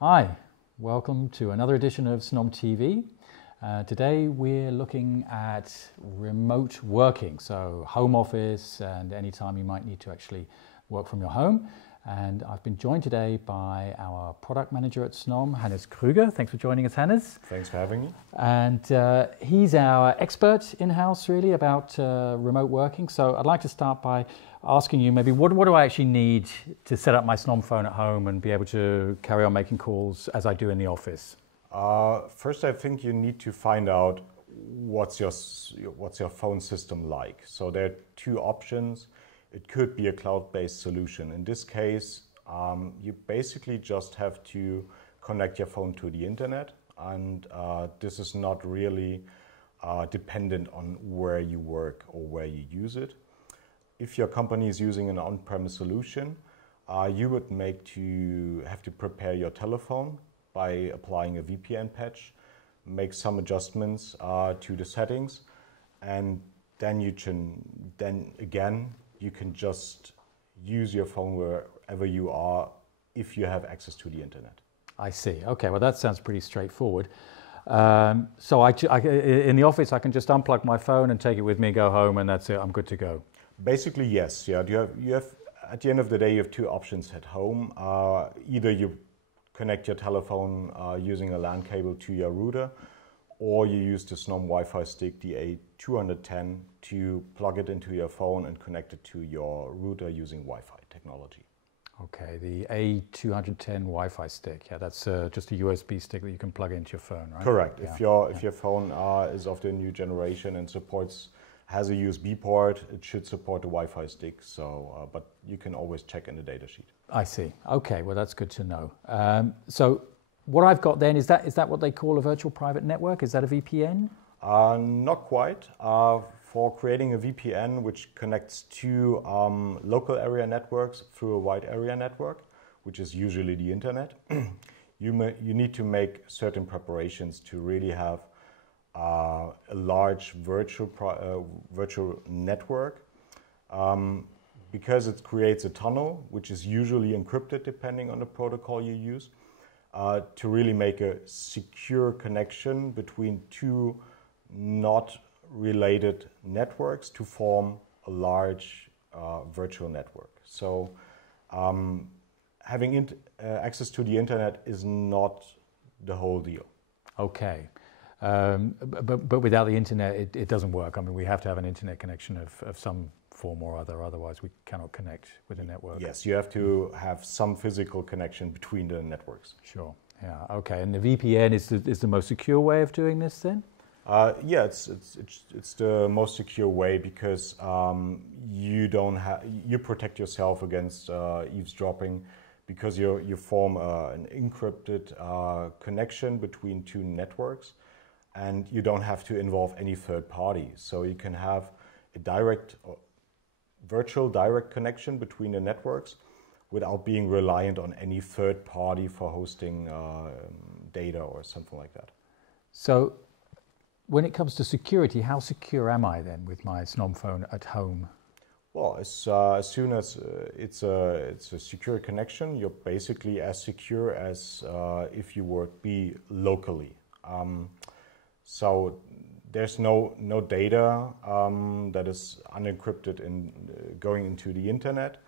Hi, welcome to another edition of Snom TV. Today we're looking at remote working, so home office and any time you might need to actually work from your home. And I've been joined today by our product manager at Snom, Hannes Krüger. Thanks for joining us, Hannes. Thanks for having me. And he's our expert in-house really about remote working. So I'd like to start by asking you maybe what do I actually need to set up my Snom phone at home and be able to carry on making calls as I do in the office? First, I think you need to find out what's your phone system like. So there are two options. It could be a cloud-based solution. In this case, you basically just have to connect your phone to the internet, and this is not really dependent on where you work or where you use it. If your company is using an on-premise solution, you would have to prepare your telephone by applying a VPN patch, make some adjustments to the settings, and then you can just use your phone wherever you are if you have access to the internet. I see. Okay, well that sounds pretty straightforward. So in the office I can just unplug my phone and take it with me, go home, and that's it, I'm good to go. Basically, yes. Yeah, you have at the end of the day you have two options at home. Either you connect your telephone using a LAN cable to your router, or you use the Snom Wi-Fi stick, the A210, to plug it into your phone and connect it to your router using Wi-Fi technology. Okay, the A210 Wi-Fi stick. Yeah, that's just a USB stick that you can plug into your phone, right? Correct. Yeah. If your phone is of the new generation and has a USB port, it should support the Wi-Fi stick. So, but you can always check in the datasheet. I see. Okay, well that's good to know. So what I've got then, is that what they call a virtual private network? Is that a VPN? Not quite. For creating a VPN which connects to local area networks through a wide area network, which is usually the internet, you need to make certain preparations to really have a large virtual network, because it creates a tunnel which is usually encrypted depending on the protocol you use, to really make a secure connection between two not related networks to form a large virtual network. So having access to the internet is not the whole deal. Okay. But without the internet, it doesn't work. I mean, we have to have an internet connection of some form or other, otherwise we cannot connect with the network. Yes, you have to have some physical connection between the networks. Sure, yeah, okay. And the VPN is the most secure way of doing this then? Yeah, it's the most secure way, because you protect yourself against eavesdropping, because you form an encrypted connection between two networks, and you don't have to involve any third party. So you can have a virtual direct connection between the networks without being reliant on any third party for hosting data or something like that. So when it comes to security, how secure am I then with my Snom phone at home? Well, as soon as it's a secure connection, you're basically as secure as if you would be locally. So there's no data that is unencrypted going into the internet,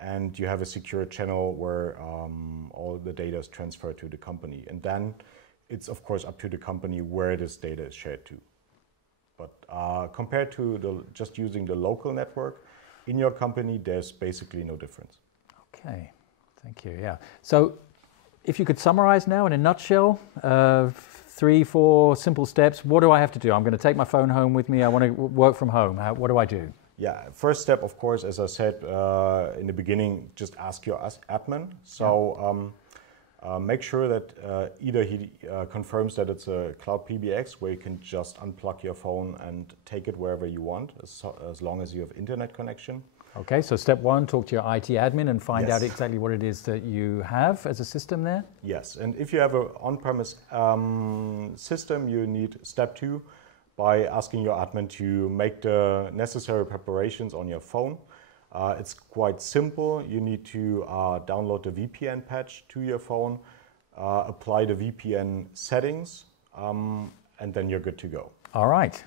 and you have a secure channel where all the data is transferred to the company. And then it's of course up to the company where this data is shared to. But compared to just using the local network in your company, there's basically no difference. Okay, thank you. Yeah. So if you could summarize now in a nutshell, 3-4 simple steps. What do I have to do? I'm going to take my phone home with me. I want to work from home. What do I do? Yeah, first step, of course, as I said in the beginning, just ask your admin. So make sure that either he confirms that it's a cloud PBX where you can just unplug your phone and take it wherever you want, as long as you have internet connection. Okay, so step one, talk to your IT admin and find out exactly what it is that you have as a system there. Yes, and if you have an on-premise system, you need step two by asking your admin to make the necessary preparations on your phone. It's quite simple. You need to download the VPN patch to your phone, apply the VPN settings, and then you're good to go. All right.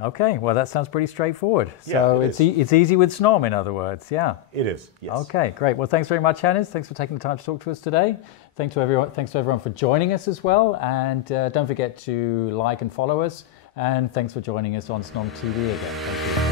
Okay, well that sounds pretty straightforward. Yeah, So it's easy with Snom, in other words, yeah. It is, yes. Okay, great. Well, thanks very much, Hannes. Thanks for taking the time to talk to us today. Thanks to everyone for joining us as well. And don't forget to like and follow us. And thanks for joining us on Snom TV again. Thank you.